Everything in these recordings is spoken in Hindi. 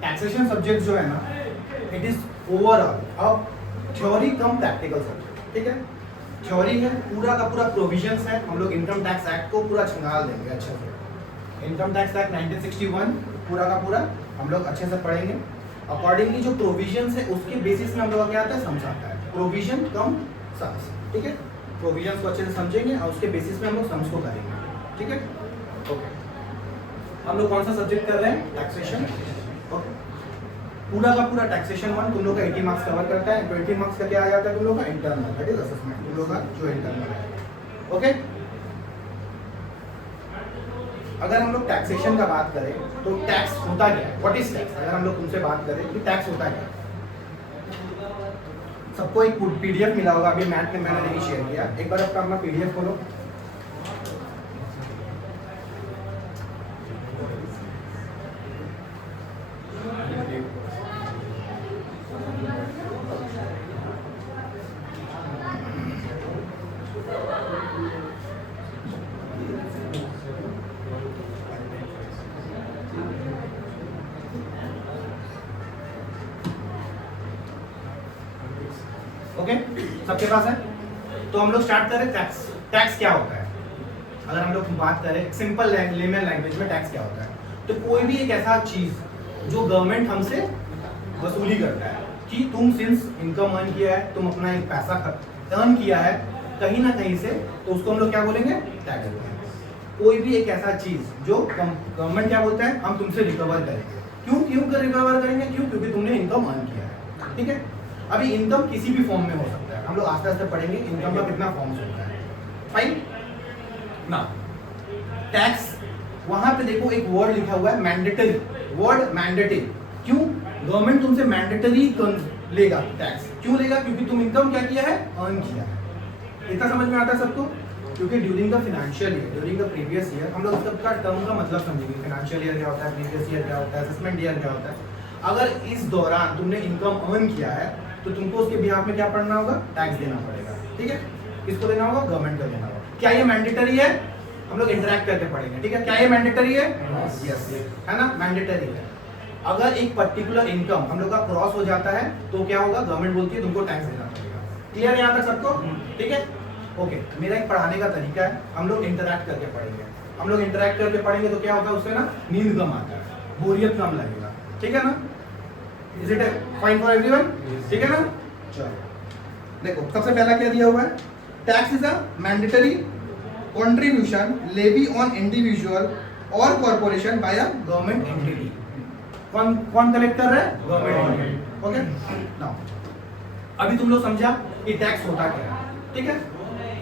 टैक्सेशन सब्जेक्ट जो है ना, इट इज ओवरऑल अब थ्योरी कम प्रैक्टिकल सब्जेक्ट, ठीक है। थ्योरी है, पूरा का पूरा प्रोविजंस है, हम लोग इनकम टैक्स एक्ट को पूरा छंगाल देंगे अच्छे से। इनकम टैक्स एक्ट 1961 पूरा का पूरा हम लोग अच्छे से पढ़ेंगे। अकॉर्डिंगली जो प्रोविजंस है उसके बेसिस में हम लोग क्या आता है, सम्स आता है, प्रोविजन कम सम्स, ठीक है। प्रोविजंस को अच्छे से समझेंगे और उसके बेसिस में हम लोग सम्स को करेंगे, ठीक है। ओके, हम लोग कौन सा सब्जेक्ट कर रहे हैं, टैक्सेशन। ओके, पूरा का पूरा टैक्सेशन 1 तुम लोग का 80 मार्क्स कवर करता है। 20 मार्क्स का क्या आ जाता है तुम लोग का, इंटरनल, दैट इज असेसमेंट, तुम लोग का जो इंटरनल है। ओके, अगर हम लोग टैक्सेशन का बात करें तो टैक्स होता क्या है, व्हाट इज टैक्स। अगर हम लोग तुमसे बात करें कि टैक्स होता क्या है, सबको एक पीडीएफ मिला होगा, अभी मैथ में मैंने नहीं शेयर किया, एक बार आपका अपना पीडीएफ खोलो। ओके, सबके पास है। तो हम लोग स्टार्ट करें टैक्स। टैक्स क्या होता है, अगर हम लोग बात करें सिंपल लेमन लैंग्वेज में, टैक्स क्या होता है, तो कोई भी एक ऐसा चीज जो गवर्नमेंट हमसे वसूली करता है कि तुम सिंस इनकम अर्न किया है, तुम अपना एक पैसा अर्न किया है कहीं ना कहीं से, तो उसको हम लोग क्या बोलेंगे, टैक्स बोलेंगे। कोई भी एक ऐसा चीज जो गवर्नमेंट क्या बोलता है, हम तुमसे रिकवर करेंगे। क्यों रिकवर करेंगे, क्योंकि तुमने इनकम अर्न किया है, ठीक है। अभी इनकम किसी भी फॉर्म में हो सकता है, हम लोग आस्ते आस्ते पढ़ेंगे इनकम का कितना फॉर्म्स होता है। फाइन ना, टैक्स वहां पे देखो एक वर्ड लिखा हुआ है मैंडेटरी, वर्ड मैंडेटरी। क्यों, गवर्नमेंट तुमसे मैंडेटरी लेगा टैक्स, क्यों लेगा, क्योंकि तुम इनकम क्या किया है, अर्न किया है। इतना समझ में आता है सबको, क्योंकि during the financial year, during the previous year, हम लोग सबका टर्म का मतलब समझेंगे, फाइनेंशियल ईयर क्या होता है, प्रीवियस ईयर क्या होता है, असेसमेंट ईयर क्या होता है। अगर इस दौरान तुमने इनकम अर्न किया है तो तुमको उसके बिहाफ में क्या पढ़ना होगा, टैक्स देना पड़ेगा, ठीक है। किसको देना होगा, गवर्नमेंट को देना होगा। क्या ये मैंडेटरी है, हम लोग इंटरेक्ट करके पढ़ेंगे, ठीक है। क्या ये मैंडेटरी है, यस, है ना, मैंडेटरी है। अगर एक पर्टिकुलर इनकम हम लोग का क्रॉस हो जाता है तो क्या होगा, गवर्नमेंट बोलती है तुमको टैक्स देना पड़ेगा। क्लियर है यहाँ तक सबको, ठीक है। ओके, मेरा एक पढ़ाने का तरीका है, हम लोग इंटरेक्ट करके पढ़ेंगे। हम लोग इंटरेक्ट करके पढ़ेंगे तो क्या होगा, उससे ना नींद कम आता है, बोरियत कम लगेगा, ठीक है ना। Is it fine for everyone, ठीक है ना। चलो देखो, सबसे पहला क्या दिया हुआ है, tax is a mandatory contribution levy on individual और corporation by a government entity. कौन कलेक्ट कर रहा है, गवर्नमेंट एंटिटी। ओके, नाउ अभी तुम लोग समझा कि टैक्स होता क्या है, ठीक है।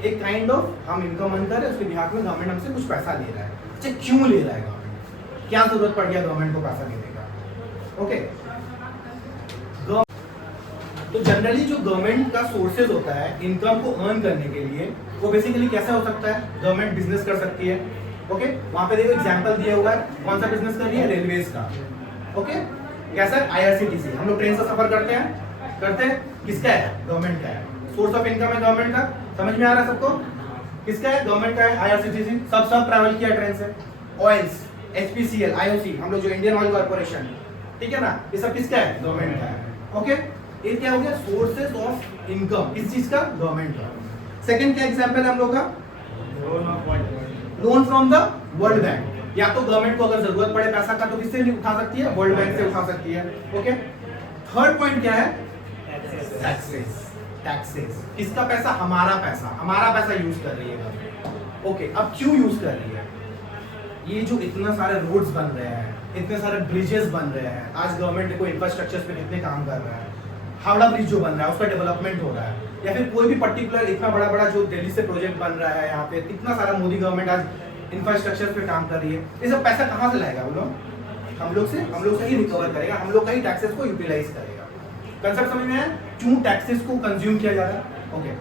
एक काइंड ऑफ हम इनकम अर्न कर रहे हैं, उसके बिहाफ में गवर्नमेंट हमसे कुछ पैसा ले रहा है। अच्छा, क्यों ले रहा है गवर्नमेंट, क्या जरूरत पड़ गया गवर्नमेंट को पैसा देने का। ओके, तो जनरली जो गवर्नमेंट का सोर्सेज होता है इनकम को अर्न करने के लिए, वो बेसिकली कैसा हो सकता है, गवर्नमेंट बिजनेस कर सकती है। ओके, वहां पे देखो एग्जांपल दिया हुआ है, कौन सा बिजनेस कर रही है, रेलवेज का। ओके, कैसा, आईआरसीटीसी, हम लोग ट्रेन से सफर करते हैं, किसका है, गवर्नमेंट का है। सोर्स ऑफ इनकम है गवर्नमेंट का, समझ में आ रहा है सबको, किसका है, गवर्नमेंट का है। आईआरसीटीसी सब ट्रैवल किया ट्रेन से। ऑयल्स, एचपीसीएल, आईओसी, हम लोग जो इंडियन ऑयल कॉर्पोरेशन, ठीक है ना, ये सब किसका है, गवर्नमेंट का है। ओके, ये क्या हो गया, सोर्सेज ऑफ इनकम, किस चीज का, गवर्नमेंट का। सेकंड क्या एग्जांपल है हम लोग का, loan from the world bank. या तो गवर्नमेंट को अगर जरूरत पड़े पैसा का तो किससे उठा सकती है, वर्ल्ड बैंक से उठा सकती है। ओके, थर्ड पॉइंट क्या है, टैक्सेस। टैक्सेस किसका पैसा, हमारा पैसा यूज कर रही है गवर्नमेंट। ओके, अब क्यों यूज कर रही है, ये जो इतना सारे रोड्स बन रहे हैं, इतने सारे ब्रिजेस बन रहे हैं, आज गवर्नमेंट को इंफ्रास्ट्रक्चर पे कितने काम कर रहा है, हावड़ा ब्रिज जो बन रहा है उसका डेवलपमेंट हो रहा है, या फिर कोई भी पर्टिकुलर इतना बड़ा जो दिल्ली से प्रोजेक्ट बन रहा है, यहाँ पे इतना सारा मोदी गवर्नमेंट आज इंफ्रास्ट्रक्चर पे काम कर रही है। ये सब पैसा कहाँ से लाएगा, वो लोग हम लोग से ही रिकवर करेगा, हम लोग का ही टैक्सेस को यूटिलाइज करेगा। कंसेप्ट समझ में है, क्यों टैक्सेस को कंज्यूम किया जा रहा है। ओके,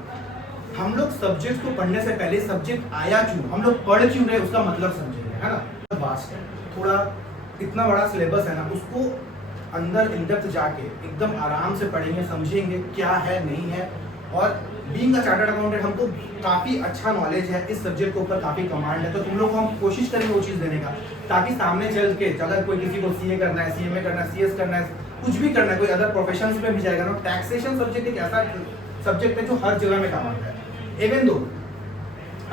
हम लोग सब्जेक्ट को पढ़ने से पहले सब्जेक्ट आया क्यों, हम लोग पढ़ क्यों रहे, उसका मतलब समझेंगे, है ना। वास्ट है थोड़ा, इतना बड़ा सिलेबस है ना, उसको अंदर इन डेप्थ जाके एकदम आराम से पढ़ेंगे, समझेंगे क्या है नहीं है, और बीइंग अ चार्टर्ड अकाउंटेंट हमको काफ़ी अच्छा नॉलेज है, इस सब्जेक्ट के ऊपर काफ़ी कमांड है, तो तुम लोग को हम कोशिश करेंगे वो चीज़ देने का, ताकि सामने चल के अगर कोई किसी को सीए करना है, सीएमए करना है, सीएस करना है, कुछ भी करना है, कोई अदर प्रोफेशंस में भी जाएगा ना, टैक्सेशन सब्जेक्ट एक ऐसा सब्जेक्ट है जो हर जगह में काम आता है। इवन दो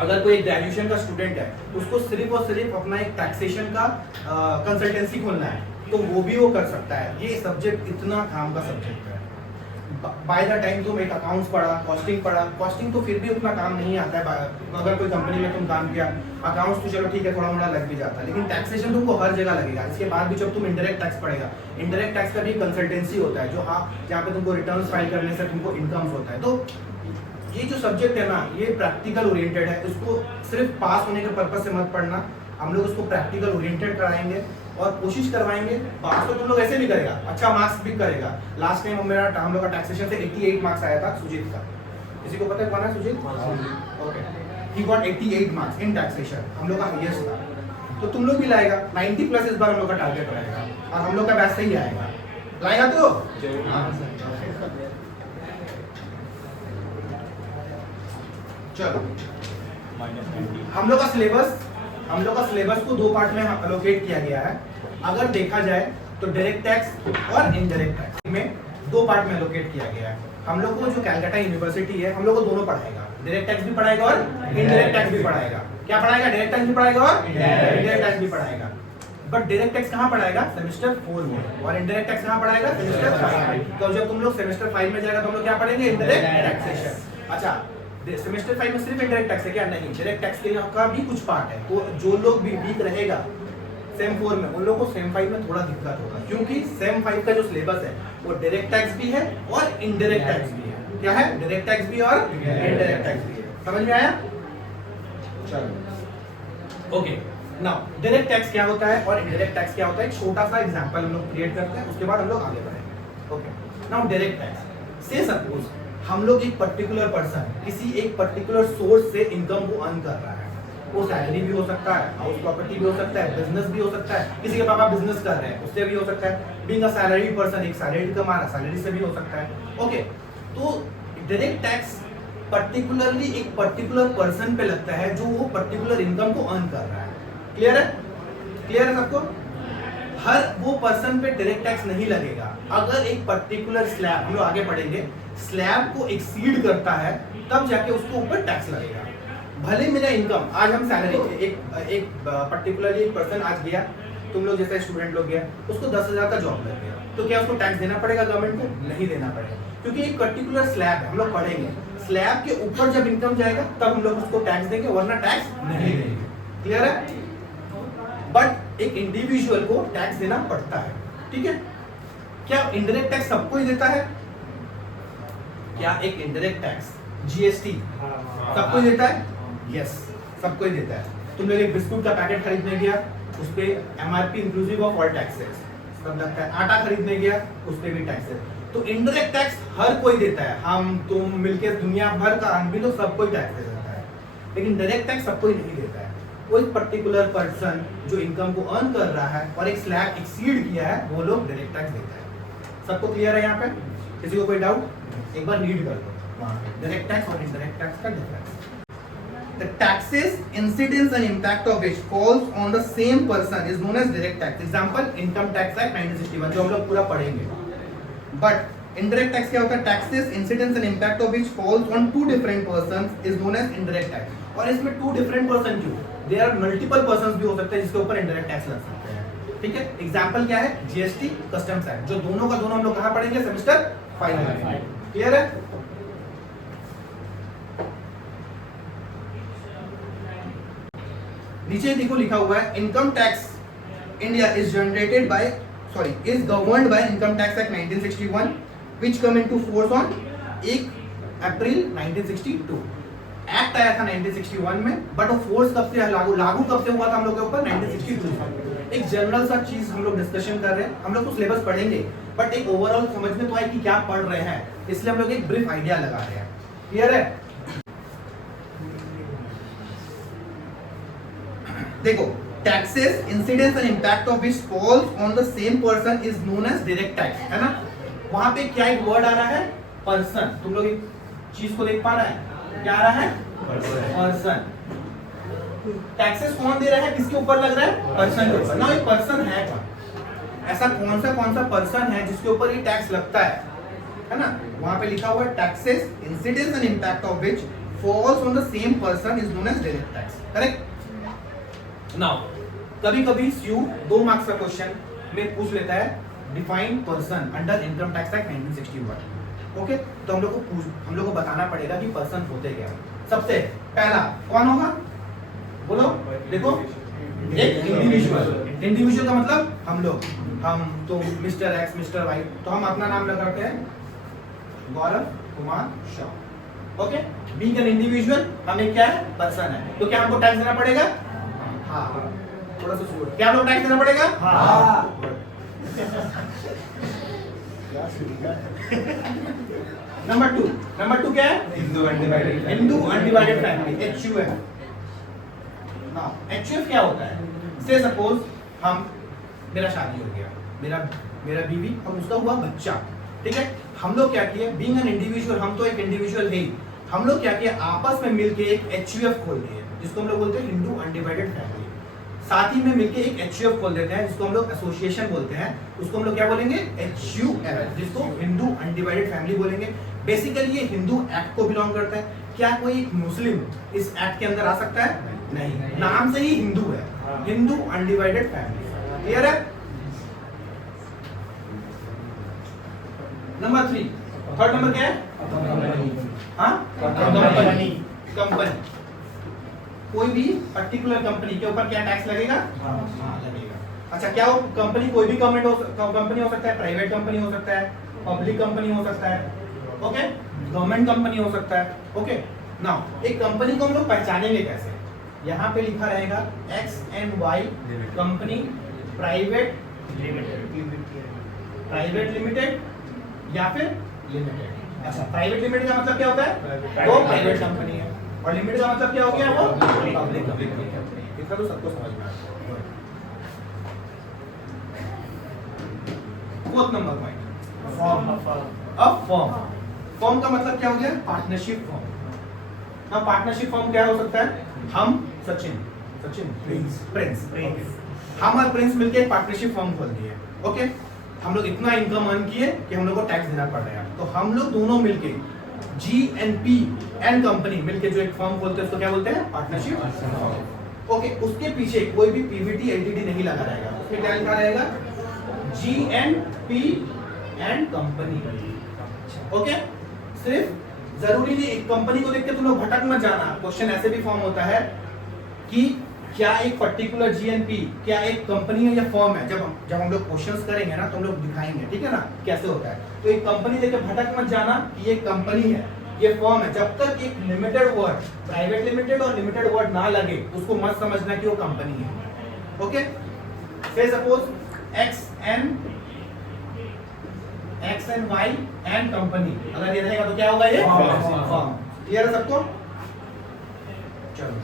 अगर कोई ग्रेजुएशन का स्टूडेंट है, उसको सिर्फ और सिर्फ अपना एक टैक्सेशन का कंसल्टेंसी खोलना है, तो वो भी वो कर सकता है। ये सब्जेक्ट इतना काम का सब्जेक्ट है। बाय द टाइम तुम एक अकाउंट्स पढ़ा, कॉस्टिंग तो फिर भी उतना काम नहीं आता है। अगर कोई कंपनी में तुम काम किया, अकाउंट्स तो चलो ठीक है, थोड़ा मोड़ा लग भी जाता है, लेकिन टैक्सेशन तुमको हर जगह लगेगा। इसके बाद भी जब तुम इंडायरेक्ट टैक्स पढ़ेगा, इंडायरेक्ट टैक्स का भी कंसल्टेंसी होता है, जो जहाँ पे तुमको रिटर्न्स फाइल करने से तुमको इनकम्स होता है। तो ये जो सब्जेक्ट है ना, ये प्रैक्टिकल ओरिएंटेड है। इसको सिर्फ पास होने के पर्पज से मत पढ़ना, हम लोग उसको प्रैक्टिकल ओरिएंटेड कराएंगे और कोशिश करवाएंगे। पास तो तुम लोग ऐसे भी करेगा, अच्छा मार्क्स भी करेगा। लास्ट टाइम हम लोग का टैक्सेशन से 88 मार्क्स आया था सुजीत का। किसी को पता है कौन है Sujeet? Okay, he got 88 marks in taxation, हम लोग का हाईएस्ट था। तो तुम लोग भी लाएगा 90 प्लस, इस बार हम लोग का टारगेट रहेगा और हम लोग का बैच सही आएगा। लाएगा तो चलो, हम लोग का सिलेबस को दो पार्ट में एलोकेट किया गया है। अगर देखा जाए तो डायरेक्ट टैक्स और इनडायरेक्ट टैक्स में दो पार्ट में एलोकेट किया गया है। हम लोग को जो कैलकाटा यूनिवर्सिटी है, हम लोग को दोनों पढ़ाएगा, डायरेक्ट टैक्स भी पढ़ाएगा और इनडायरेक्ट टैक्स भी पढ़ाएगा। क्या पढ़ाएगा? डायरेक्ट टैक्स भी पढ़ाएगा और इनडायरेक्ट टैक्स भी पढ़ाएगा। बट डायरेक्ट टैक्स कहाँ पढ़ाएगा? सेमेस्टर 4 में, और इनडायरेक्ट टैक्स कहाँ पढ़ाएगा? सेमेस्टर 5 में। तो जब तुम लोग सेमेस्टर 5 में जाएगा तो हम लोग क्या पढ़ेंगे? Indirect taxation. अच्छा, सेमेस्टर 5 में सिर्फ इनडायरेक्ट टैक्स है क्या? नहीं, डायरेक्ट टैक्स के का भी कुछ पार्ट है। तो जो लोग भी वीक रहेगा सेम 4 में, उन लोगों को सेम 5 में थोड़ा दिक्कत होगा, क्योंकि सेम 5 का जो सिलेबस है वो डायरेक्ट टैक्स भी है और इनडायरेक्ट टैक्स भी है। क्या है? डायरेक्ट टैक्स भी और इनडायरेक्ट टैक्स भी है। समझ में आया? चलो, ओके। नाउ डायरेक्ट टैक्स क्या होता है और इनडायरेक्ट टैक्स क्या होता है, एक छोटा सा एग्जांपल हम लोग क्रिएट करते हैं, उसके बाद हम लोग आगे बढ़ेंगे। ओके, नाउ डायरेक्ट टैक्स से सपोज हम लोग एक पर्टिकुलर पर्सन किसी एक पर्टिकुलर सोर्स से इनकम को अर्न कर रहा है। वो सैलरी भी हो सकता है, हाउस प्रॉपर्टी भी हो सकता है, बिजनेस भी हो सकता है, किसी के पापा बिजनेस कर रहे हैं उससे भी हो सकता है, बीइंग अ सैलरी पर्सन एक सैलरी कमा रहा, सैलरी से भी हो सकता है। ओके, तो डायरेक्ट टैक्स पर्टिकुलरली एक पर्टिकुलर पर्सन पे लगता है जो वो पर्टिकुलर इनकम को अर्न कर रहा है। क्लियर है? क्लियर है सबको? हर वो पर्सन पे डायरेक्ट टैक्स नहीं लगेगा। अगर एक पर्टिकुलर स्लैब, हम लोग आगे पढ़ेंगे, स्लैब को एक्सीड करता है तब जाके उसको ऊपर टैक्स लगेगा। भले मेरा इनकम, आज हम सैलरी एक पर्टिकुलरली एक पर्सन आज गया, तुम लोग जैसे स्टूडेंट लोग गया, उसको 10,000 का जॉब लग गया, तो क्या उसको टैक्स देना पड़ेगा गवर्नमेंट को? नहीं देना पड़ेगा, क्योंकि एक पर्टिकुलर स्लैब है। हम लोग पढ़ेंगे स्लैब के ऊपर जब इनकम जाएगा तब हम लोग उसको टैक्स देंगे, वरना टैक्स नहीं देंगे। क्लियर है? बट एक इंडिविजुअल को टैक्स देना पड़ता है। ठीक है? क्या इंडायरेक्ट टैक्स सबको ही देता है? क्या एक इंडायरेक्ट टैक्स जीएसटी सबको ही देता है? यस, सबको ही देता है। तुम लोग एक बिस्कुट का पैकेट खरीदने गया, उस पे MRP inclusive of all taxes सब लगता है। आटा खरीदने गया, उस पे भी टैक्सेस। तो इंडायरेक्ट टैक्स हर कोई देता है, हम तुम मिलके दुनिया भर का आदमी लोग सबको ही टैक्स देता है, लेकिन डायरेक्ट टैक्स सबको ही नहीं देता है। कोई पर्टिकुलर पर्सन जो इनकम को अर्न कर रहा है और एक स्लैब एक्सीड किया है, वो लोग डायरेक्ट टैक्स देता है। सबको क्लियर है यहाँ पे? किसी को कोई डाउट? एक बार रीड कर लो डायरेक्ट टैक्स और इनडायरेक्ट टैक्स का difference. The taxes, incidence and impact of which falls on the same person is known as direct tax. Example, Income Tax Act 1961 जो हम लोग पूरा पढ़ेंगे। But indirect tax क्या होता है? Taxes, incidence and impact of which falls on two different persons is known as indirect tax. और इसमें two different person क्यों? There are multiple persons भी हो सकते हैं जिसके ऊपर indirect tax लग सकते हैं। ठीक है? Example क्या है? GST, Customs Act, जो दोनों का दोनों हम लोग कहाँ पढ़ेंगे? सेमेस्टर 5 में। क्लियर है? नीचे देखो लिखा हुआ है income tax India is governed bye income tax act 1961 which come into force on 1 April 1962। Act आया था 1961 में, बट वो फोर्स कब से लागू कब से हुआ था हम लोग के ऊपर? 1962 में। एक जनरल सा चीज हम लोग डिस्कशन कर रहे हैं, हम लोग तो सिलेबस पढ़ेंगे बट एक ओवरऑल समझ में तो आए कि क्या पढ़ रहे हैं, इसलिए हम लोग एक ब्रीफ आइडिया लगा रहे हैं। क्लियर है? देखो, taxes, incidence and impact of which falls on the same person is known as direct tax, है ना? वहां पे क्या एक वर्ड आ रहा है? पर्सन। तुम लोग चीज को देख पा रहा है? क्या आ रहा है? पर्सन। टैक्सेस कौन दे रहा है? किसके ऊपर लग रहा है? पर्सन के ऊपर। ना ये पर्सन है कौन? ऐसा कौन सा पर्सन है जिसके ऊपर ये टैक्स लगता है ना? वहां पे लिखा हुआ है taxes incidence and impact of which falls on the same person is known as direct tax. Correct? Now कभी-कभी सीयू 2 मार्क्स का क्वेश्चन में पूछ लेता है define person under income tax act 1961। ओके, तो हम लोग को बताना पड़ेगा कि पर्सन होते क्या हैं। सबसे पहला कौन होगा? बोलो, देखो, एक इंडिविजुअल का मतलब हम लोग, हम तो मिस्टर एक्स, मिस्टर वाई, तो हम अपना नाम लगाते हैं Gaurav Kumar Shah. Okay, being an individual हमें क्या है? पर्सन है। तो क्या हमको टैक्स देना पड़ेगा? हाँ, थोड़ा सा सुनो, क्या हमको टैक्स देना पड़ेगा? हाँ। नंबर टू क्या है? Hindu undivided family, HUF। Now HUF क्या होता है? से सपोज मेरा शादी हो गया, मेरा बीवी और उसका हुआ बच्चा, ठीक है? हम लोग क्या किए? बीइंग एन इंडिविजुअल, हम तो एक इंडिविजुअल है, हम लोग क्या किए? आपस में मिलके एक HUF खोल दिए, जिसको हम लोग बोलते हैं हिंदू अनडिवाइडेड फैमिली। साथ ही में मिलके एक HUF खोल देते हैं, जिसको हम लोग एसोसिएशन बोलते हैं। उसको हम लोग क्या बोलेंगे? HUF, जिसको हिंदू अनडिवाइडेड फैमिली बोलेंगे। बेसिकली ये हिंदू एक्ट को बिलोंग करता है। क्या कोई एक मुस्लिम इस एक्ट के अंदर आ सकता है? नहीं, नाम से ही हिंदू है, हिंदू अनडिवाइडेड फैमिली। क्लियर है? नंबर 3, थर्ड नंबर क्या है? कंपनी। कोई भी पर्टिकुलर कंपनी के ऊपर क्या टैक्स लगेगा? हाँ, लगेगा। अच्छा, क्या वो कंपनी कोई भी कंपनी हो सकता है, प्राइवेट कंपनी हो सकता है, पब्लिक कंपनी हो सकता है, ओके, गवर्नमेंट कंपनी हो सकता है। ओके, नाउ एक कंपनी को हम लोग पहचानेंगे कैसे? यहाँ पे लिखा रहेगा X and Y company private limited या फिर लिमिटेड। अच्छा, प्राइवेट लिमिटेड का मतलब क्या होता है? वो प्राइवेट कंपनी है, और लिमिटेड का मतलब क्या हो गया? वो पब्लिक कंपनी। इतना तो सबको समझ में आ गया। फोर्थ नंबर पॉइंट, फॉर्म का मतलब क्या हो गया? Partnership form. ना पार्टनरशिप फॉर्म क्या हो सकता है? हम सचिन प्रिंस हम और प्रिंस मिलके एक पार्टनरशिप फॉर्म खोल दिए। ओके, हम लोग इतना इनकम अर्न किए कि हम लोग को टैक्स देना पड़ रहा है, तो हम लोग दोनों मिलके GNP एंड कंपनी मिलके जो एक फॉर्म खोलते हैं उसको क्या बोलते हैं? पार्टनरशिप। ओके, उसके पीछे कोई भी PVT LTD नहीं लगा रहेगा, उसमें क्या लिखा रहेगा? GNP and company. ओके, सिर्फ जरूरी नहीं एक कंपनी को देख के तुम लोग भटक मत जाना। क्वेश्चन ऐसे भी फॉर्म होता है कि क्या एक पर्टिकुलर GNP क्या एक कंपनी है या फॉर्म है? जब हम लोग क्वेश्चंस करेंगे ना तो हम लोग दिखाएंगे, ठीक है ना, कैसे होता है। तो एक कंपनी देख के भटक मत जाना कि ये कंपनी है, ये फॉर्म है। जब तक एक लिमिटेड वर्ड, प्राइवेट लिमिटेड और लिमिटेड वर्ड ना लगे, उसको मत समझना कि वो कंपनी है। ओके, से suppose X and Y and company, अगर ये रहेगा तो क्या होगा? ये फॉर्म। क्लियर है सबको? चलो,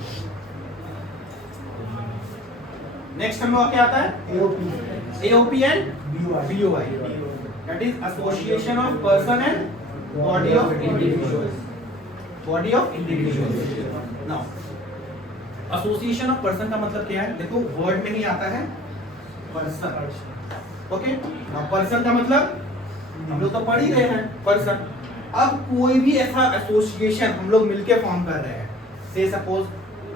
नेक्स्ट हम लोग क्या आता है? AOP and BOI, that is association of person and body of individuals. Now association of person का मतलब क्या है? देखो, वर्ड में ही आता है पर्सन। ओके, नाउ पर्सन का मतलब हम लोग तो पढ़ ही रहे हैं, पर्सन। अब कोई भी ऐसा एसोसिएशन हम लोग मिलके फॉर्म कर रहे हैं, से सपोज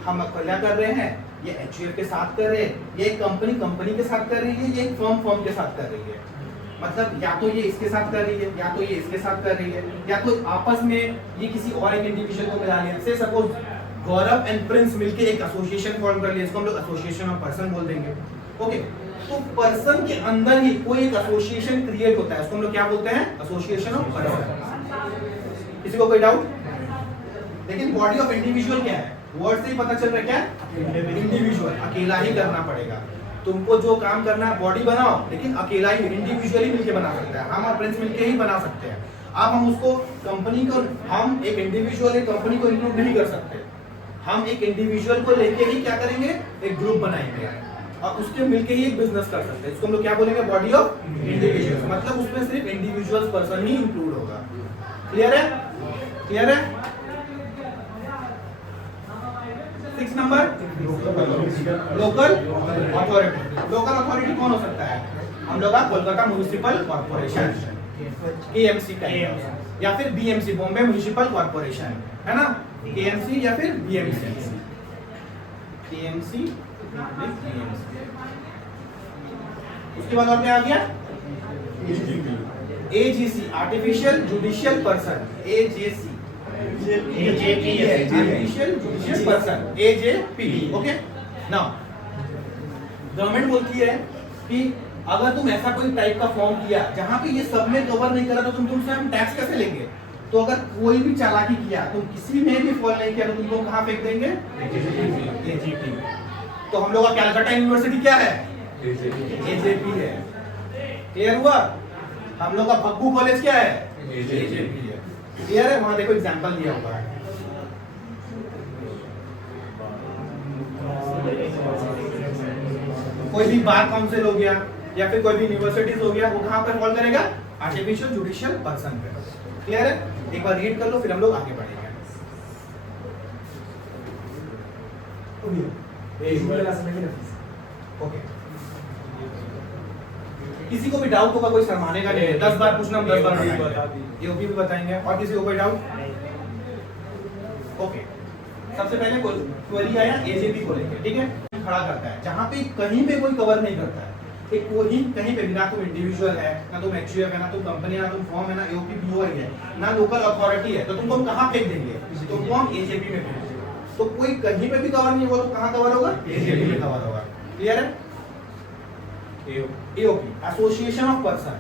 हम क्या कर रहे हैं? ये HUF के साथ कर रहे हैं, ये एक कंपनी के साथ कर रही है, ये एक फर्म के साथ कर रही है। मतलब या तो ये इसके साथ कर रही है, या तो ये इसके साथ कर रही है, या तो आपस में ये किसी और एक इंडिविजुअल को मिला लिया। से सपोज गौरव एंड प्रिंस मिलके एक एसोसिएशन फॉर्म कर लिया, इसको हम लोग एसोसिएशन ऑफ पर्सन बोल देंगे। ओके, तो पर्सन के अंदर ही कोई एक एसोसिएशन क्रिएट होता है, उसको हम लोग क्या बोलते हैं? Association of person. किसी को कोई डाउट? लेकिन बॉडी ऑफ इंडिविजुअल क्या है? वर्ड से ही पता चल रहा है क्या? इंडिविजुअल, अकेला ही करना पड़ेगा। तुमको जो काम करना है बॉडी बनाओ, लेकिन अकेला ही इंडिविजुअली मिलके बना सकता है। हम और फ्रेंड्स मिलके ही बना सकते हैं। अब हम उसको कंपनी को, हम एक इंडिविजुअल एक कंपनी को इंक्लूड नहीं कर सकते। हम एक इंडिविजुअल को लेके ही क्या करेंगे? एक ग्रुप बनाएंगे और उसके मिलके ही एक बिजनेस कर सकते हैं। इसको हम लोग क्या बोलेंगे? Body of individuals. मतलब उसमें सिर्फ इंडिविजुअल्स पर्सन ही इंक्लूड होगा। क्लियर है? क्लियर है? 6 number local authority. Local authority कौन हो सकता है? हम लोग का कोलकाता म्युनिसिपल कॉर्पोरेशन, केएमसी का, या फिर बीएमसी, बॉम्बे म्युनिसिपल कॉर्पोरेशन, है ना? केएमसी या फिर बीएमसी, केएमसी, उसके बाद और क्या आ गया? AGC, artificial judicial person, AJC, AJP है, artificial judicial person, AJP. Okay, now government बोलती है कि अगर तुम ऐसा कोई टाइप का फॉर्म किया जहां पे ये सब में कवर नहीं करा तो तुमसे हम टैक्स कैसे लेंगे? तो अगर कोई भी चालाकी किया, तुम किसी में भी फॉल नहीं किया तो तुमको कहां फेंक देंगे? एजीपी। तो हम लोग का कलकत्ता यूनिवर्सिटी क्या है? एजेपी है। क्लियर हुआ? हम लोग का भग्गू कॉलेज क्या है? एजेपी है। क्लियर है? वहां देखो एग्जांपल दिया हुआ है। कोई भी बार काउंसिल हो गया या फिर कोई भी यूनिवर्सिटीज हो गया, वो कहां पर फॉल करेगा? आर्टिफिशियल जुडिशियल पर्सन पे। क्लियर है? एक बार रीड कर लो, फिर हम लोग आगे बढ़ेंगे। ओके, किसी को भी डाउट होगा, कोई शर्माने का नहीं है, 10 बार पूछना, हम 10 बार बताएंगे, ये भी बताएंगे। और किसी को कोई डाउट? ओके, सबसे पहले क्वेरी आया एजेपी को लेकर, ठीक है? खड़ा करता है जहां पे कहीं पे कोई कवर नहीं करता है, कोई कहीं पे भी, ना तुम इंडिविजुअल है, ना तुम एचयूएफ है, ना तुम कंपनी है, ना तुम फॉर्म है, ना एओपी बीओआई है, ना लोकल अथॉरिटी है, तो तुमको हम कहां फेंक देंगे? तुमको हम एजेपी में फेंक देंगे। तो कोई कहीं पे भी कवर नहीं हुआ तो कहां कवर होगा? एजेपी में कवर होगा। क्लियर है? AOP, association of person.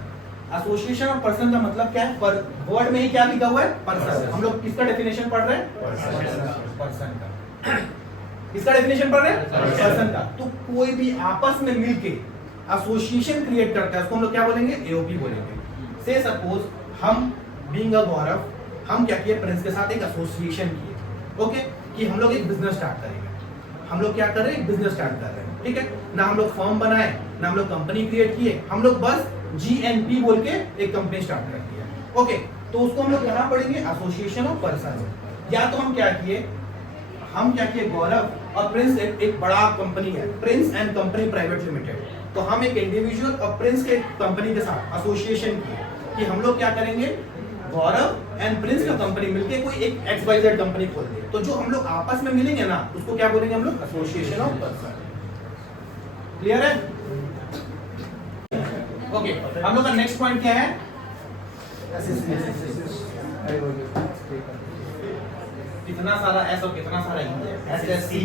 Association of person का मतलब क्या है? पर वर्ड में ही क्या लिखा हुआ है? पर्सन। हम लोग किसका डेफिनेशन पढ़ रहे हैं? पर्सन का। किसका डेफिनेशन पढ़ रहे हैं? पर्सन का। तो कोई भी आपस में मिलके एसोसिएशन क्रिएट करता है, उसको हम लोग क्या बोलेंगे? एओपी बोलेंगे। से सपोज हम बीइंग अ गौरव, हम क्या किए? प्रिंस के साथ एक एसोसिएशन किए, ओके, कि हम लोग एक बिजनेस स्टार्ट करेंगे। हम लोग क्या कर रहे हैं? एक बिजनेस स्टार्ट कर रहे हैं, ठीक है? ना हम लोग फर्म बनाए, ना हम लोग कंपनी क्रिएट किए, हम लोग बस जीएनपी बोल के एक कंपनी स्टार्ट कर दिया, ओके? तो उसको हम लोग कहां पढ़ेंगे? Association of person. या तो हम क्या किए? गौरव और प्रिंस एक बड़ा कंपनी है, Prince and company private limited. तो हम एक इंडिविजुअल और प्रिंस के कंपनी के साथ एसोसिएशन किए कि हम लोग क्या करेंगे? गौरव एंड प्रिंस का कंपनी मिलके कोई एक XYZ कंपनी खोल दे। तो जो हम लोग आपस में मिलेंगे ना, उसको क्या बोलेंगे हम लोग? Association of person. क्लियर है? ओके, हम लोग का नेक्स्ट पॉइंट क्या है? कितना सारा एस और कितना सारा ई है? एसएससी।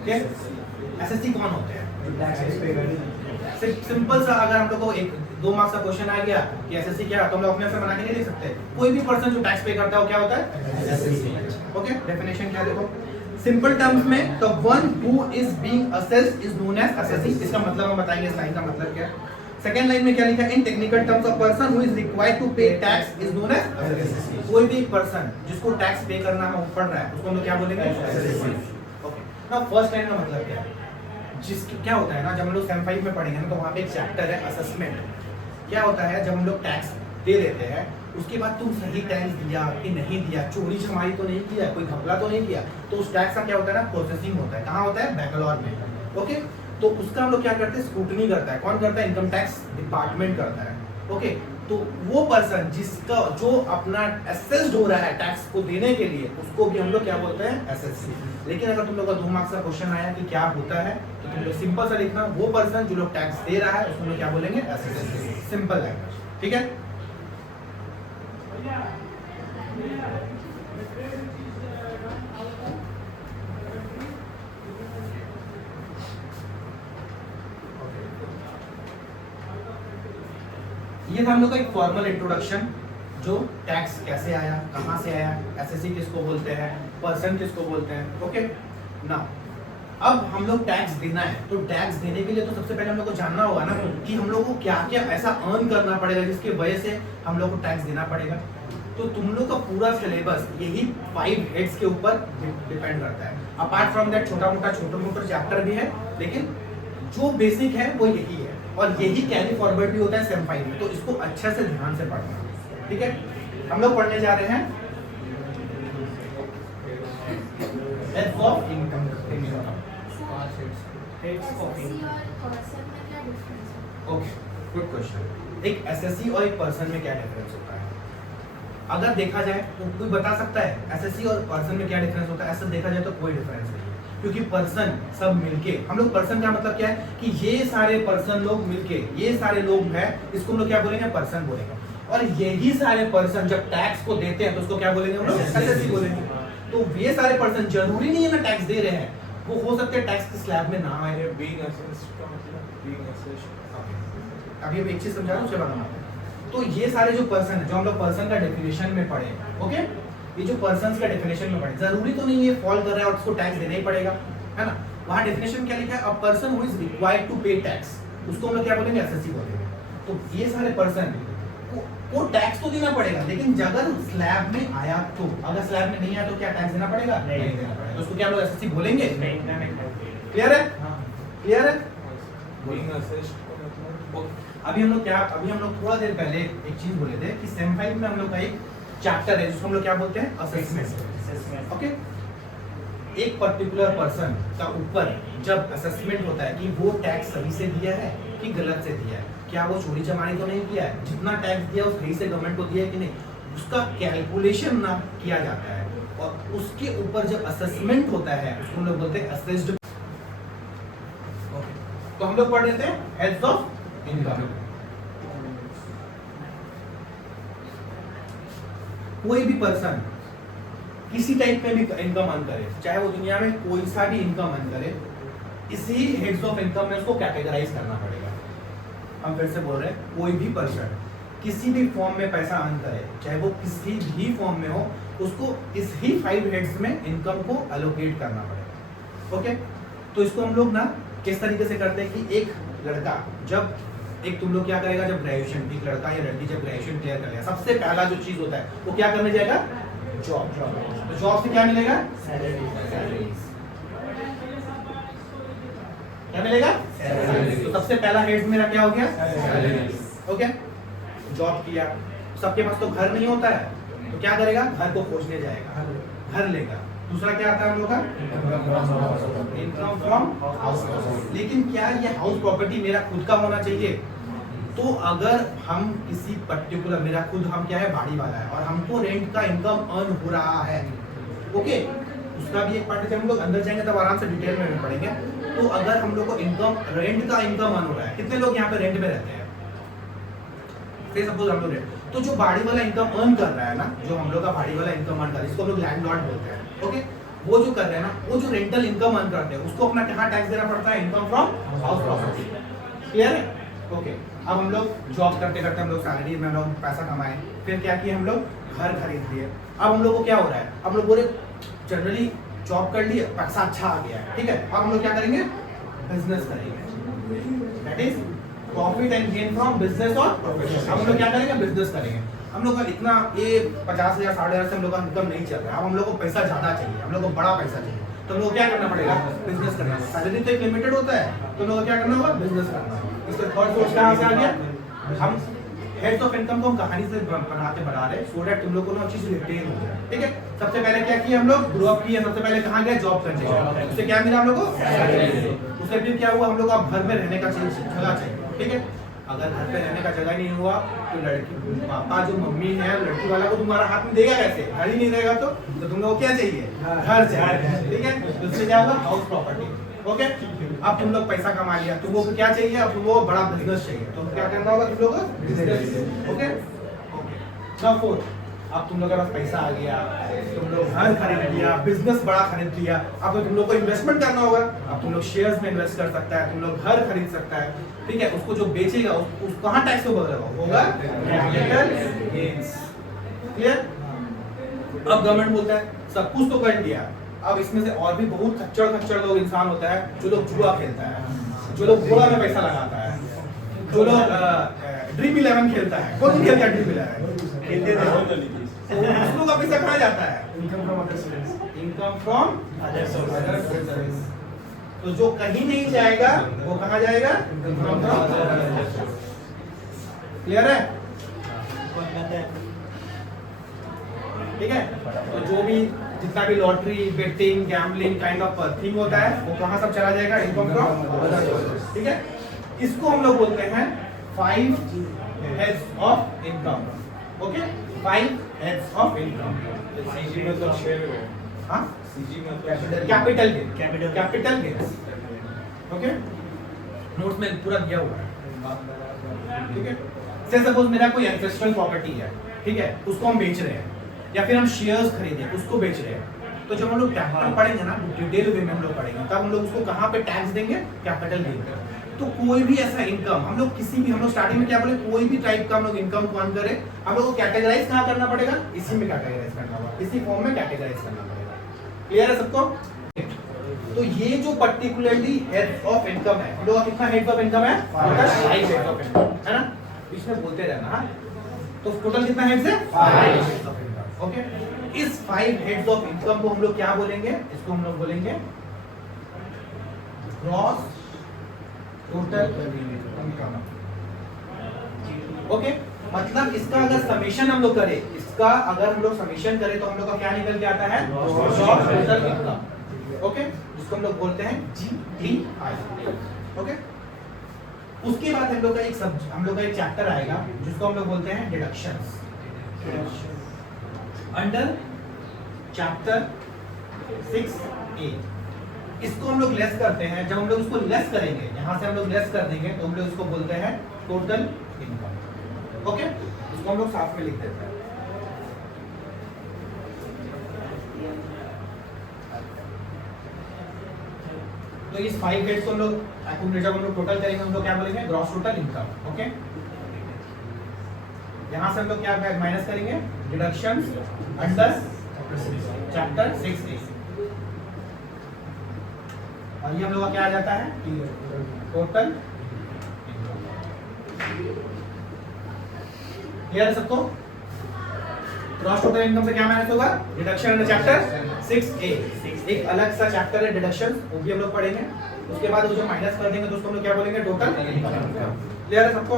ओके, एसएससी कौन होते हैं? सिंपल सा, अगर हम लोग को एक 2 मार्क्स का क्वेश्चन आ गया कि एसएससी क्या है, तो हम लोग अपने से बना के नहीं लिख सकते। कोई भी पर्सन जो टैक्स पे करता है वो क्या होता है? एसएससी। ओके, डेफिनेशन क्या देखो, सिंपल टर्म्स में the one who is being assessed is known as assessee. इसका मतलब हम बताएंगे, इस लाइन का मतलब क्या है। सेकंड लाइन में क्या लिखा है? In technical terms a person who is required to pay tax is known as SSC. कोई भी पर्सन जिसको टैक्स पे करना है, पड़ रहा है, उसको हम लोग क्या बोलेंगे? SSC. Okay, now first line का मतलब क्या है? क्या होता है ना, जब हम लोग सेम 5 में पढ़ेंगे ना, तो वहाँ पे एक चैप्टर है असेसमेंट। क्या होता है? जब हम लोग टैक्स दे देते हैं, उसके बाद तुम सही टैक्स दिया कि नहीं दिया, चोरी छमारी तो नहीं किया, कोई घपला तो नहीं किया, तो उस टैक्स का क्या होता है ना? प्रोसेसिंग होता है। कहाँ होता है? बैंगलोर में। ओके, तो उसका हम लोग क्या करते हैं? स्क्रूटनी करता है। कौन करता है? इनकम टैक्स डिपार्टमेंट करता है, ओके? तो वो पर्सन जिसका जो अपना असेस्ड हो रहा है टैक्स को देने के लिए, उसको भी हम लोग क्या बोलते हैं? एसएससी। लेकिन अगर तुम लोग का 2 मार्क्स का क्वेश्चन आया कि क्या होता है, तो तुम लोग सिंपल सा लिखना, वो पर्सन जो लोग टैक्स दे रहा है, उसको हम लोग क्या बोलेंगे? एसएससी। सिंपल लैंग्वेज, ठीक है? ये था हम लोग का एक फॉर्मल इंट्रोडक्शन, जो टैक्स कैसे आया, कहाँ से आया, एसएससी किसको बोलते हैं, पर्सन किसको बोलते हैं, ओके? नाउ अब हम लोग टैक्स देना है, तो टैक्स देने के लिए तो सबसे पहले हम लोग को जानना होगा ना कि हम लोग को क्या क्या ऐसा अर्न करना पड़ेगा जिसकी वजह से हम लोग को टैक्स देना पड़ेगा। तो तुम लोग का पूरा सिलेबस यही 5 हेड्स के ऊपर डिपेंड करता है। अपार्ट फ्रॉम दैट छोटा मोटा चैप्टर भी है, लेकिन जो बेसिक है वो यही है, और यही कैरी फॉरवर्ड भी होता है सेम 5 में। तो इसको अच्छे से ध्यान से पढ़ना, ठीक है? हम लोग पढ़ने जा रहे हैं heads of income. Okay, good question. एक एसएससी और एक पर्सन में क्या डिफरेंस होता है? अगर देखा जाए तो कोई बता सकता है एसएससी और पर्सन में क्या डिफरेंस होता है? ऐसा देखा जाए तो कोई डिफरेंस नहीं है, क्योंकि पर्सन सब मिलके, हम लोग पर्सन का मतलब क्या है कि ये सारे पर्सन लोग मिलके, ये सारे लोग हैं, इसको हम लोग क्या बोलेंगे? पर्सन बोलेंगे। और यही सारे पर्सन जब टैक्स को देते हैं तो उसको क्या बोलेंगे हम लोग? एसएससी बोलेंगे। तो ये सारे पर्सन जरूरी नहीं है ना टैक्स दे रहे हैं, वो हो सकते हैं टैक्स के स्लैब में ना आए। अभी हम एक चीज समझा रहा हूँ, उसके बाद हम आते हैं। तो ये सारे जो पर्सन है, जो हम लोग पर्सन का डेफिनेशन में पढ़े, ओके, ये जो पर्सन का डेफिनेशन में पढ़े, जरूरी तो नहीं है फॉल कर रहा है और उसको टैक्स देना ही पड़ेगा, है ना? वहाँ डेफिनेशन क्या लिखा है? A person who is required to pay tax, उसको हम लोग क्या बोलेंगे? एसएससी बोलेंगे। तो ये सारे पर्सन को टैक्स तो देना पड़ेगा, लेकिन अगर स्लैब में आया तो, अगर स्लैब में नहीं आया तो क्या टैक्स देना पड़ेगा? नहीं देना पड़ेगा। तो उसको क्या हम लोग एसएससी बोलेंगे? क्लियर है? क्लियर है? अभी हम लोग थोड़ा देर पहले एक चीज बोले थे कि सेम 5 में हम लोग का एक चैप्टर है जिसको हम लोग क्या बोलते हैं? असेसमेंट। ओके, एक पर्टिकुलर पर्सन का ऊपर जब असेसमेंट होता है कि वो टैक्स सही से दिया है कि गलत से दिया है, क्या वो चोरी चमारी तो नहीं किया है, जितना टैक्स दिया उस सही से गवर्नमेंट को दिया है कि नहीं, उसका कैलकुलेशन ना किया जाता है। और उसके ऊपर जब असेसमेंट होता है उसको हम लोग बोलते हैं असेस्ड। तो हम लोग पढ़ रहे थे हेड्स ऑफ इनकम। कोई भी पर्सन किसी टाइप में भी इनकम अर्न करे, चाहे वो दुनिया में कोई सा भी इनकम अर्न करे, इसी हेड्स ऑफ इनकम में उसको कैटेगराइज करना पड़ेगा। हम फिर से बोल रहे हैं, कोई भी पर्सन किसी भी फॉर्म में पैसा अर्न करे, चाहे वो किसी भी फॉर्म में हो, उसको इस ही 5 हेड्स में इनकम को एलोकेट करना पड़ेगा। ओके, तो इसको हम लोग ना किस तरीके से करते हैं कि एक लड़का जब, एक तुम लोग क्या करेगा जब ग्रेजुएशन, एक लड़का या लड़की जब ग्रेजुएशन क्लियर कर लिया, सबसे पहला जो चीज होता है वो क्या करने जाएगा? जॉब। तो जॉब से क्या मिलेगा? सैलरी। क्या मिलेगा? सैलरी। तो सबसे पहला हेड मेरा क्या हो गया? सैलरी। ओके, जॉब किया, सबके पास तो घर नहीं होता है, तो क्या करेगा? घर को खोजने जाएगा, घर लेगा। दूसरा क्या आता है हम लोग का? Income from house property. लेकिन क्या ये हाउस प्रॉपर्टी मेरा खुद का होना चाहिए? तो अगर हम किसी पर्टिकुलर, मेरा खुद, हम क्या है, बाड़ी वाला है और हमको रेंट का इनकम अर्न हो रहा है, ओके, उसका भी एक पार्ट है। जब हम लोग अंदर जाएंगे तब आराम से डिटेल में पढ़ेंगे। तो अगर हम लोग को इनकम, रेंट का इनकम अर्न हो रहा है, कितने लोग यहाँ पे रेंट में रहते हैं? सपोज हम लोग रेंट, तो जो बाड़ी वाला इनकम अर्न कर रहा है ना, जो हम लोग का बाड़ी वाला इनकम अर्न कर रहा है, इसको हम लोग लैंडलॉर्ड बोलते हैं, ओके, वो जो कर रहे हैं ना, वो जो रेंटल इनकम अर्न करते हैं, उसको अपना कहाँ टैक्स देना पड़ता है? Income from house property. Clear है? ओके, अब हम लोग जॉब करते करते हम लोग सैलरी में हम लोग पैसा कमाए, फिर क्या किए? हम लोग घर खरीद लिए। अब हम लोग को क्या हो रहा है? अब लोग बोले जनरली जॉब कर लिए, पैसा अच्छा आ गया है, ठीक है, अब हम लोग क्या करेंगे? बिजनेस करेंगे, that is profit and gain from business और प्रोफेशन। हम लोग क्या करेंगे? बिजनेस करेंगे। हम लोग का इतना ये 50,000 60,000 से हम लोग का इनकम नहीं चल रहा है, अब हम लोग को पैसा ज्यादा चाहिए, हम लोग को बड़ा पैसा चाहिए, तो हम लोग क्या करना पड़ेगा? बिजनेस करना। सैलरी तो एक लिमिटेड होता है, तो हम लोग क्या करना होगा? बिजनेस करना। इसका थर्ड सोर्स कहाँ से आ गया? हम हेड्स ऑफ इनकम को हम कहानी से बनाते बढ़ा रहे, सो दैट तुम लोग को ना चीज रिटेन हो जाए, ठीक है? सबसे पहले क्या किया हम लोग? ग्रो अप किया। सबसे पहले कहाँ गए? जॉब करने। उससे क्या मिला हम लोग को? उससे फिर क्या हुआ? हम लोग अब घर में रहने का जगह चाहिए, ठीक है? अगर घर पे रहने का जगह नहीं हुआ तो लड़की, पापा जो मम्मी है, लड़की वाला को तुम्हारा हाथ में देगा कैसे? घर ही नहीं रहेगा तो तुम लोग को क्या चाहिए? घर चाहिए, ठीक है? उससे क्या होगा? House property. ओके, अब तुम लोग पैसा कमा लिया, तुमको क्या चाहिए? अब तुमको बड़ा बिजनेस चाहिए, तो क्या करना होगा तुम लोग को? बिजनेस। ओके, नाउ फोर्थ, अब तुम लोग के पास पैसा आ गया, तुम लोग घर खरीद लिया, बिजनेस बड़ा खरीद लिया, अब तो तुम लोग को इन्वेस्टमेंट करना होगा। अब तुम लोग शेयर्स में इन्वेस्ट कर सकता है, तुम लोग घर खरीद सकता है, ठीक है? उसको जो बेचेगा उस कहाँ टैक्स होगा? Capital gains. क्लियर? अब गवर्नमेंट बोलता है सब कुछ तो कर दिया, अब इसमें से और भी बहुत खच्चर लोग इंसान होता है जो लोग जुआ खेलता है, जो लोग घोड़ा में पैसा लगाता है, जो लोग ड्रीम 11 खेलता है। कौन खेलता है ड्रीम 11? खेलते थे। तो उस लोग का पैसा कहाँ जाता है? Income from other sources. Income from other sources. तो जो कहीं नहीं जाएगा वो कहाँ जाएगा? Income from other sources. Clear है? ठीक है। तो जो भी जितना भी lottery, betting, gambling kind of thing होता है वो कहाँ सब चला जाएगा? इनकम फ्रॉम अदर सोर्सेस, ठीक है। इसको हम लोग बोलते हैं 5 heads of income. Okay, 5 heads of income. CG मतलब शेयर में, हाँ, सीजी मतलब capital gain, capital gain. Okay, notes में पूरा दिया हुआ है, ठीक है। से सपोज मेरा कोई एंसेस्ट्रल प्रॉपर्टी है, ठीक है, उसको हम बेच रहे हैं, या फिर हम शेयर्स खरीदे उसको बेच रहे हैं, तो जब हम लोग कैपिटल पढ़ेंगे ना, डिटेल वे में हम लोग पढ़ेंगे, तब हम लोग उसको कहाँ पे टैक्स देंगे? कैपिटल गेन पे। तो कोई भी ऐसा इनकम हम लोग किसी भी, हम लोग स्टार्टिंग में क्या बोले, कोई भी टाइप का हम लोग इनकम को अर्न करें, हम लोग को कैटेगराइज कहाँ करना पड़ेगा? इसी में कैटेगराइज करना होगा, इसी फॉर्म में कैटेगराइज करना पड़ेगा। क्लियर है सबको? तो ये जो पर्टिकुलरली हेड्स ऑफ इनकम है, हम लोग का कितना हेड्स ऑफ इनकम है? 5 हेड्स ऑफ इनकम है ना, बीच में बोलते रहना। हाँ, तो टोटल कितना हेड्स है? 5 हेड्स ऑफ इनकम। ओके, इस 5 हेड्स ऑफ इनकम को हम लोग क्या बोलेंगे? इसको हम लोग बोलेंगे ग्रॉस टोटल इनकम। ओके, मतलब इसका अगर समेशन हम लोग करें, इसका अगर हम लोग समेशन करें तो हम लोग का क्या निकल के आता है? Gross total income. ओके, जिसको हम लोग बोलते हैं GTI। ओके, उसके बाद हम लोग का एक चैप्टर आएगा जिसको हम लोग बोलते हैं डिडक्शंस, अंडर चैप्टर 6A। इसको हम लोग लेस करते हैं, जब हम लोग उसको लेस करेंगे, यहां से हम लोग लेस कर देंगे, तो हम लोग इसको बोलते हैं टोटल इनकम। ओके, इसको हम लोग साथ में लिख देते हैं। तो इस 5 हेड्स को हम लोग जब हम लोग टोटल करेंगे, हम लोग क्या बोलेंगे? Gross total income. ओके, यहां से हम लोग क्या माइनस करेंगे? Deductions under chapter 6A। और ये हम लोग का क्या आ जाता है? टोटल। क्लियर है सबको? ग्रॉस टोटल इनकम से क्या माइनस होगा? Deduction under chapter 6A। एक अलग सा चैप्टर है डिडक्शन, वो भी हम लोग पढ़ेंगे। उसके बाद वो जो माइनस कर देंगे तो उसको हम लोग क्या बोलेंगे? Total income. क्लियर है सबको?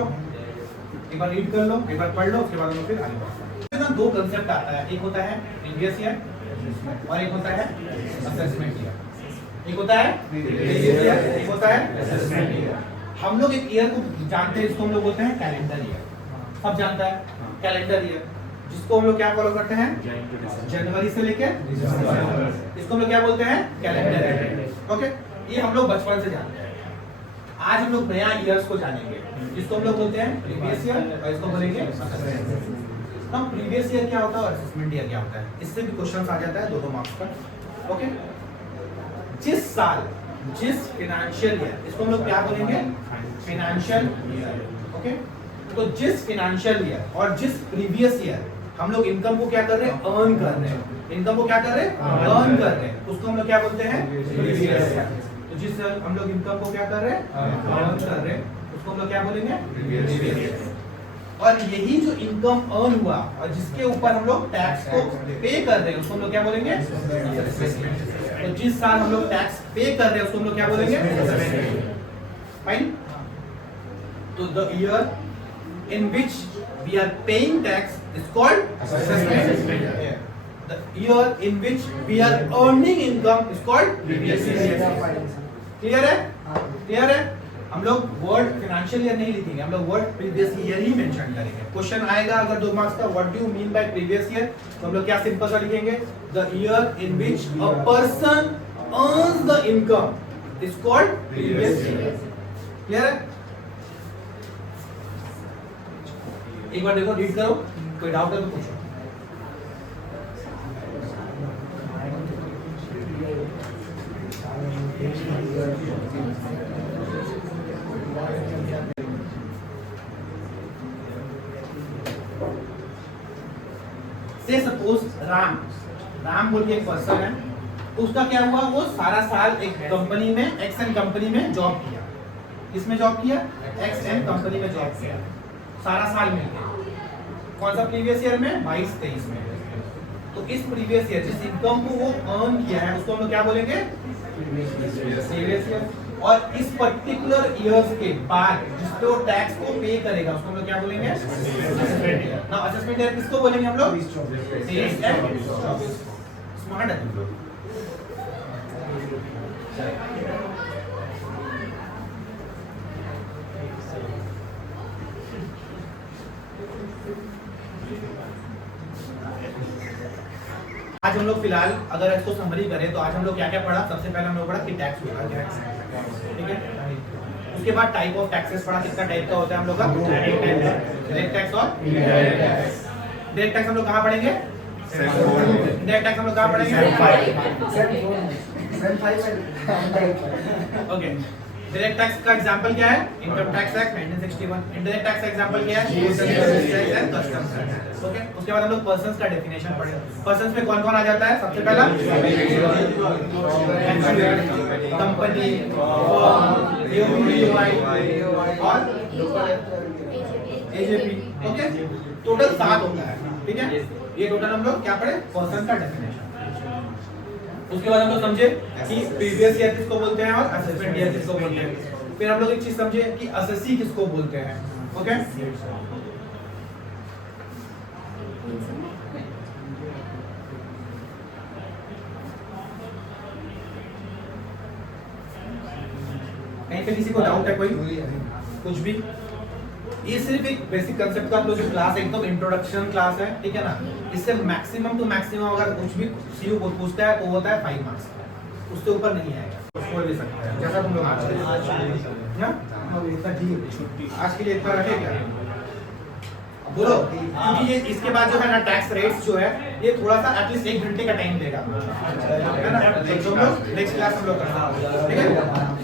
एक बार रीड कर लो, एक बार पढ़ लो, उसके बाद हम लोग फिर आगे बढ़ते हैं। दो कांसेप्ट आता है, एक होता है प्रीवियस ईयर और एक होता है असेसमेंट ईयर। एक होता है प्रीवियस ईयर, एक होता है असेसमेंट ईयर। हम लोग एक ईयर को जानते हैं, इसको हम लोग बोलते हैं कैलेंडर ईयर। सब जानता है कैलेंडर ईयर, जिसको हम लोग क्या फॉलो करते हैं? जनवरी से लेकर दिसंबर। इसको हम लोग क्या बोलते हैं? Calendar year. ओके, ये हम लोग बचपन से जानते हैं। आज हम लोग नया ईयर्स को जानेंगे, जिसको हम लोग बोलते हैं प्रीवियस ईयर और इसको बोलेंगे असेसमेंट। हम प्रीवियस ईयर क्या होता है और असेसमेंट ईयर क्या होता है, इससे भी क्वेश्चन आ जाता है 2-2 मार्क्स पर। ओके, जिस साल, जिस फाइनेंशियल ईयर, इसको हम लोग क्या बोलेंगे? Financial year. ओके, तो जिस फाइनेंशियल ईयर और जिस प्रीवियस ईयर हम लोग इनकम को क्या कर रहे हैं? अर्न कर रहे हैं। इनकम को क्या कर रहे हैं? अर्न कर रहे हैं। उसको हम लोग क्या बोलते हैं? Previous year. तो जिस हम लोग इनकम को क्या कर रहे हैं? अर्न कर रहे हैं, उसको हम लोग क्या बोलेंगे? Previous year. और यही जो इनकम अर्न हुआ और जिसके ऊपर हम लोग टैक्स को पे कर रहे हैं, उसको हम लोग क्या बोलेंगे? तो जिस साल हम लोग टैक्स पे कर रहे हैं उसको हम लोग क्या बोलेंगे? फाइन। तो the year in which we are paying tax is called assessment year. The year in which we are earning income is called previous year. Clear है? Clear है? हम लोग वर्ड फाइनेंशियल ईयर नहीं लिखेंगे, हम लोग वर्ड प्रीवियस ईयर ही मेंशन करेंगे। क्वेश्चन आएगा अगर 2 मार्क्स का, what do you mean by previous year, तो हम लोग क्या सिंपल सा लिखेंगे? The year in which a person earns the income is called previous year. Clear है? एक बार देखो, रीड करो, कोई डाउट है तो पूछो। से सपोज राम बोल के एक पर्सन है, उसका क्या हुआ? वो सारा साल एक कंपनी में, एक्सएन कंपनी में जॉब किया। किसमें जॉब किया? एक्सएन कंपनी में जॉब किया सारा साल मिलकर। कौन सा प्रीवियस ईयर में? 22-23 में। तो इस प्रीवियस ईयर जिस इनकम को वो अर्न किया है उसको हम लोग क्या बोलेंगे? Previous year. और इस पर्टिकुलर ईयर्स के बाद जिस पे वो टैक्स को पे करेगा उसको हम लोग क्या बोलेंगे? ना असेसमेंट ईयर किसको बोलेंगे हम लोग? 23 एंड 24। स्मार्ट है तुम लोग। आज हम लोग फिलहाल अगर इसको समरी करें तो आज हम लोग क्या क्या पढ़ा? सबसे पहले हम लोग पढ़ा कि टैक्स होता है, ठीक है। उसके बाद टाइप ऑफ टैक्सेस पढ़ा, कितना टाइप का होता है हम लोग का? डायरेक्ट टैक्स और इनडायरेक्ट टैक्स। डायरेक्ट टैक्स हम लोग कहाँ पढ़ेंगे? डायरेक्ट टैक्स हम लोग कहाँ पढ़ेंगे? ओके। डायरेक्ट टैक्स का एग्जांपल क्या है? Income tax act 1961। Indirect tax का एग्जांपल क्या है? Customs tax. ओके। उसके बाद हम लोग पर्सन्स का डेफिनेशन पढ़े। पर्सन्स में कौन कौन आ जाता है? सबसे पहला कंपनी, और एजेपी। ओके। टोटल 7 होता है, ठीक है। ये टोटल हम लोग क्या पढ़े? पर्सन का डेफिनेशन। उसके बाद हम लोग समझे कि प्रीवियस ईयर किसको बोलते हैं और असेसमेंट ईयर किसको बोलते हैं। फिर हम लोग एक चीज समझे कि असेसी किसको बोलते हैं। ओके। कहीं पे किसी को डाउट है कोई? कुछ भी? ये सिर्फ एक बेसिक कंसेप्ट का जो क्लास है, एकदम इंट्रोडक्शन क्लास है, ठीक है ना। इससे मैक्सिमम टू मैक्सिमम अगर कुछ भी सीयू पूछता है तो होता है 5 मार्क्स, उससे ऊपर नहीं आएगा। उसको ले सकते हैं जैसा तुम लोग आज इतना ठीक, आज के लिए इतना रखे क्या बोलो। क्योंकि ये इसके बाद जो है ना टैक्स रेट्स जो है ये थोड़ा सा एटलीस्ट 1 घंटे का टाइम देगा, है ना। नेक्स्ट क्लास हम लोग करते हैं, ठीक है।